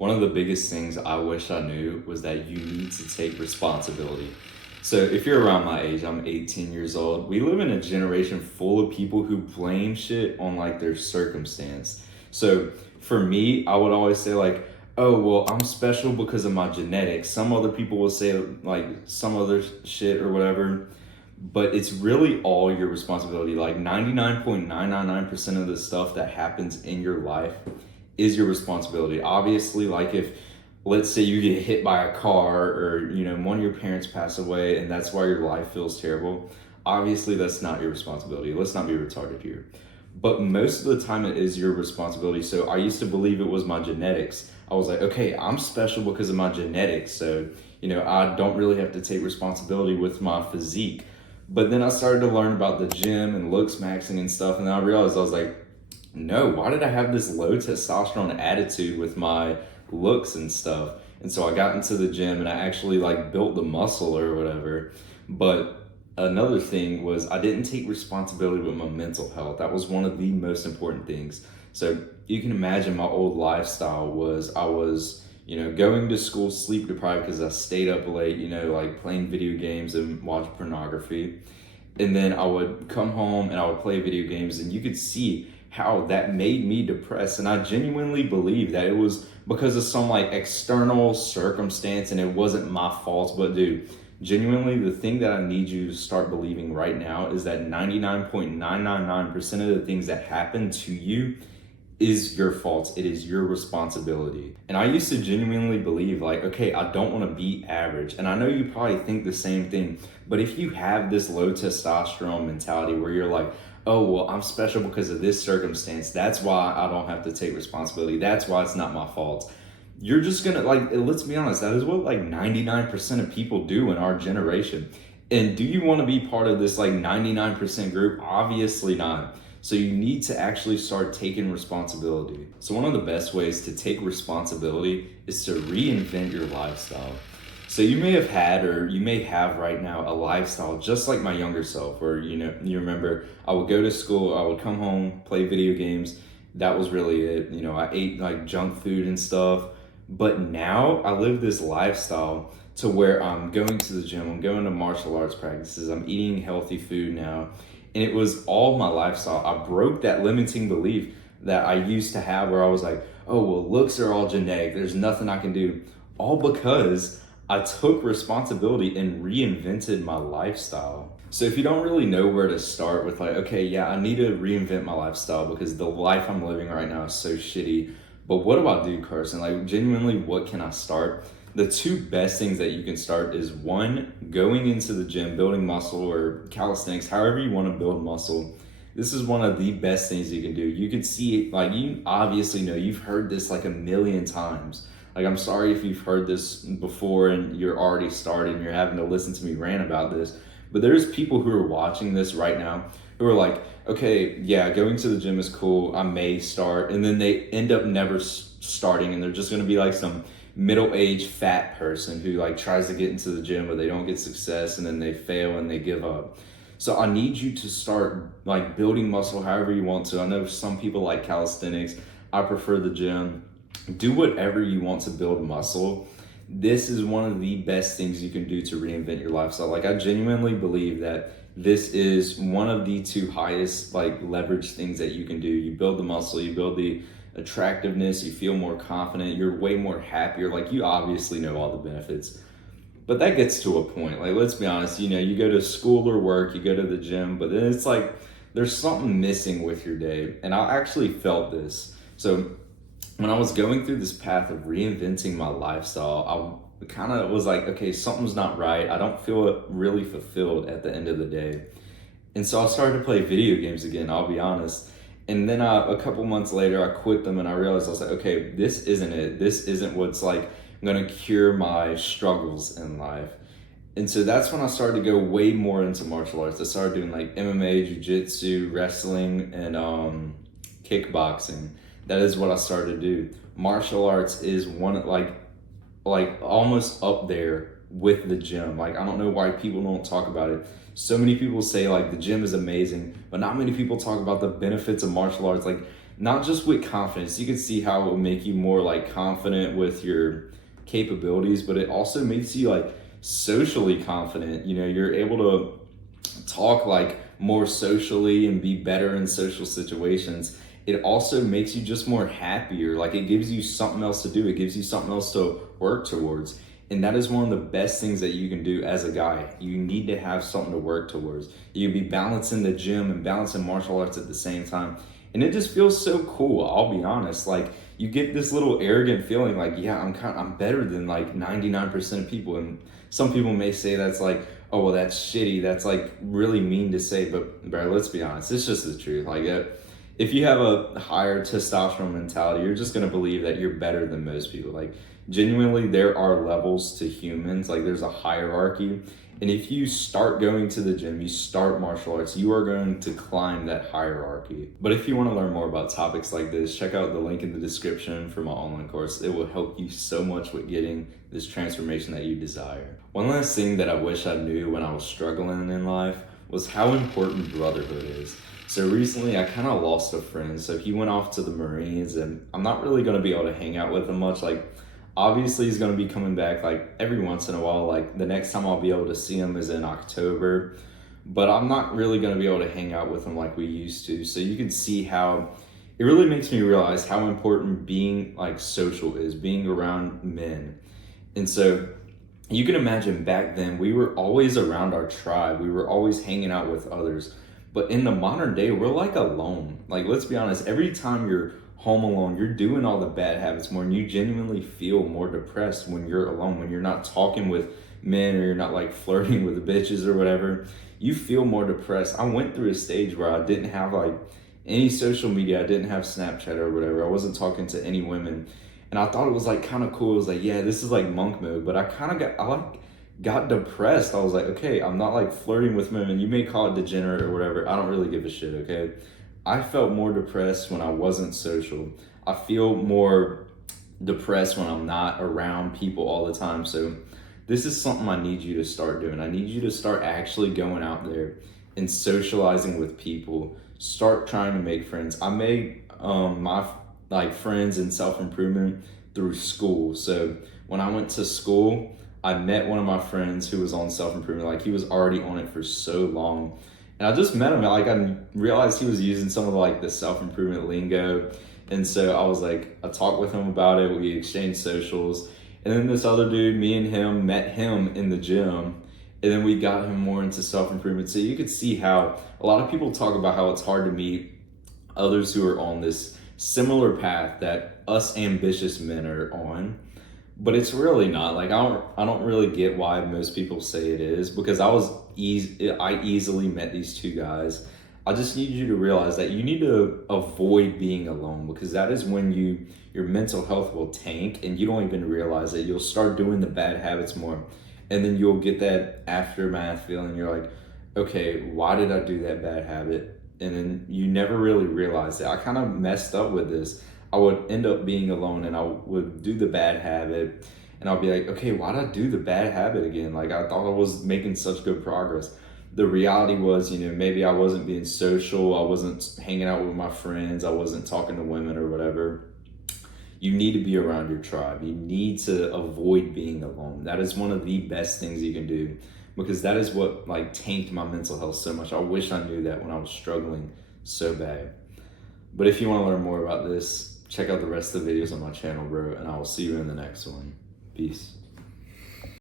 One of the biggest things I wish I knew was that you need to take responsibility. So, if you're around my age, I'm 18 years old. We live in a generation full of people who blame shit on like their circumstance. So, for me, I would always say, like, oh, well, I'm special because of my genetics. Some other people will say, like, some other shit or whatever, but it's really all your responsibility. Like 99.999% of the stuff that happens in your life is your responsibility. Obviously, like if let's say you get hit by a car or one of your parents pass away and that's why your life feels terrible, obviously that's not your responsibility. Let's not be retarded here. But most of the time it is your responsibility. So I used to believe it was my genetics. I was like, okay, I'm special because of my genetics. So, I don't really have to take responsibility with my physique. But then I started to learn about the gym and looks maxing and stuff. And then I realized I was like, no, why did I have this low testosterone attitude with my looks and stuff? And so I got into the gym and I actually like built the muscle or whatever. But another thing was I didn't take responsibility with my mental health. That was one of the most important things. So you can imagine my old lifestyle was I was, going to school sleep deprived because I stayed up late, like playing video games and watch pornography. And then I would come home and I would play video games and you could see how that made me depressed. And I genuinely believe that it was because of some like external circumstance and it wasn't my fault. But dude, genuinely, the thing that I need you to start believing right now is that 99.999% of the things that happen to you is your fault. It is your responsibility. And I used to genuinely believe like, okay, I don't want to be average. And I know you probably think the same thing, but if you have this low testosterone mentality where you're like, oh, well, I'm special because of this circumstance, that's why I don't have to take responsibility, that's why it's not my fault, you're just gonna, like, let's be honest, that is what like 99% of people do in our generation. And do you want to be part of this like 99% group? Obviously not. So you need to actually start taking responsibility. So one of the best ways to take responsibility is to reinvent your lifestyle. So you may have had or you may have right now a lifestyle just like my younger self where you remember I would go to school, I would come home, play video games. That was really it. I ate like junk food and stuff. But now I live this lifestyle to where I'm going to the gym, I'm going to martial arts practices, I'm eating healthy food now. And it was all my lifestyle. I broke that limiting belief that I used to have where I was like, oh, well, looks are all genetic. There's nothing I can do. All because I took responsibility and reinvented my lifestyle. So if you don't really know where to start with like, okay, yeah, I need to reinvent my lifestyle because the life I'm living right now is so shitty. But what do I do, Carson? Like genuinely, what can I start? The two best things that you can start is one, going into the gym, building muscle or calisthenics, however you want to build muscle. This is one of the best things you can do. You can see it, like you obviously know, you've heard this like a million times. Like I'm sorry if you've heard this before and you're already started and you're having to listen to me rant about this. But there's people who are watching this right now who are like, okay, yeah, going to the gym is cool. I may start. And then they end up never starting and they're just going to be like some middle-aged fat person who like tries to get into the gym but they don't get success and then they fail and they give up. So I need you to start like building muscle however you want to. I know some people like calisthenics. I prefer the gym. Do whatever you want to build muscle. This is one of the best things you can do to reinvent your lifestyle. Like I genuinely believe that this is one of the two highest like leverage things that you can do. You build the muscle, you build the attractiveness, you feel more confident, you're way more happier. Like you obviously know all the benefits. But that gets to a point. Like let's be honest, you go to school or work, you go to the gym, but then it's like there's something missing with your day. And I actually felt this. So when I was going through this path of reinventing my lifestyle, I kind of was like, okay, something's not right. I don't feel really fulfilled at the end of the day. And so I started to play video games again, I'll be honest. And then a couple months later, I quit them and I realized I was like, okay, this isn't it. This isn't what's like gonna cure my struggles in life. And so that's when I started to go way more into martial arts. I started doing like MMA, jiu-jitsu, wrestling, and kickboxing. That is what I started to do. Martial arts is one like almost up there with the gym. Like I don't know why people don't talk about it. So many people say like the gym is amazing, but not many people talk about the benefits of martial arts. Like not just with confidence. You can see how it will make you more like confident with your capabilities, but it also makes you like socially confident. You know, you're able to talk like more socially and be better in social situations. It also makes you just more happier. Like it gives you something else to do. It gives you something else to work towards. And that is one of the best things that you can do as a guy. You need to have something to work towards. You can be balancing the gym and balancing martial arts at the same time. And it just feels so cool. I'll be honest. Like you get this little arrogant feeling like, yeah, I'm better than like 99% of people. And some people may say that's like, oh, well, that's shitty. That's like really mean to say, but bro, let's be honest. It's just the truth. Like if you have a higher testosterone mentality, you're just going to believe that you're better than most people. Like genuinely, there are levels to humans. Like there's a hierarchy. And if you start going to the gym, you start martial arts, you are going to climb that hierarchy. But if you want to learn more about topics like this, check out the link in the description for my online course. It will help you so much with getting this transformation that you desire. One last thing that I wish I knew when I was struggling in life was how important brotherhood is. So recently I kind of lost a friend. So he went off to the Marines and I'm not really going to be able to hang out with him much. Like obviously he's going to be coming back like every once in a while. Like the next time I'll be able to see him is in October, but I'm not really going to be able to hang out with him like we used to. So you can see how it really makes me realize how important being like social is, being around men. And so you can imagine back then we were always around our tribe. We were always hanging out with others. But in the modern day, we're like alone. Like, let's be honest, every time you're home alone, you're doing all the bad habits more and you genuinely feel more depressed when you're alone, when you're not talking with men or you're not like flirting with the bitches or whatever. You feel more depressed. I went through a stage where I didn't have like any social media. I didn't have Snapchat or whatever. I wasn't talking to any women. And I thought it was like kind of cool. It was like, yeah, this is like monk mode. But I kind of got depressed. I was like, okay, I'm not like flirting with women. You may call it degenerate or whatever. I don't really give a shit, okay? I felt more depressed when I wasn't social. I feel more depressed when I'm not around people all the time. So this is something I need you to start doing. I need you to start actually going out there and socializing with people. Start trying to make friends. I made my like friends in self-improvement through school. So when I went to school, I met one of my friends who was on self-improvement. Like he was already on it for so long. And I just met him, like I realized he was using some of like the self-improvement lingo. And so I was like, I talked with him about it. We exchanged socials. And then this other dude, me and him met him in the gym. And then we got him more into self-improvement. So you could see how a lot of people talk about how it's hard to meet others who are on this similar path that us ambitious men are on. But it's really not. Like I don't really get why most people say it is, because I easily met these two guys. I just need you to realize that you need to avoid being alone, because that is when your mental health will tank and you don't even realize it. You'll start doing the bad habits more, and then you'll get that aftermath feeling. You're like, okay, why did I do that bad habit? And then you never really realize it. I kind of messed up with this. I would end up being alone and I would do the bad habit and I'll be like, okay, why did I do the bad habit again? Like I thought I was making such good progress. The reality was, maybe I wasn't being social. I wasn't hanging out with my friends. I wasn't talking to women or whatever. You need to be around your tribe. You need to avoid being alone. That is one of the best things you can do, because that is what like tanked my mental health so much. I wish I knew that when I was struggling so bad. But if you want to learn more about this, check out the rest of the videos on my channel, bro, and I will see you in the next one. Peace.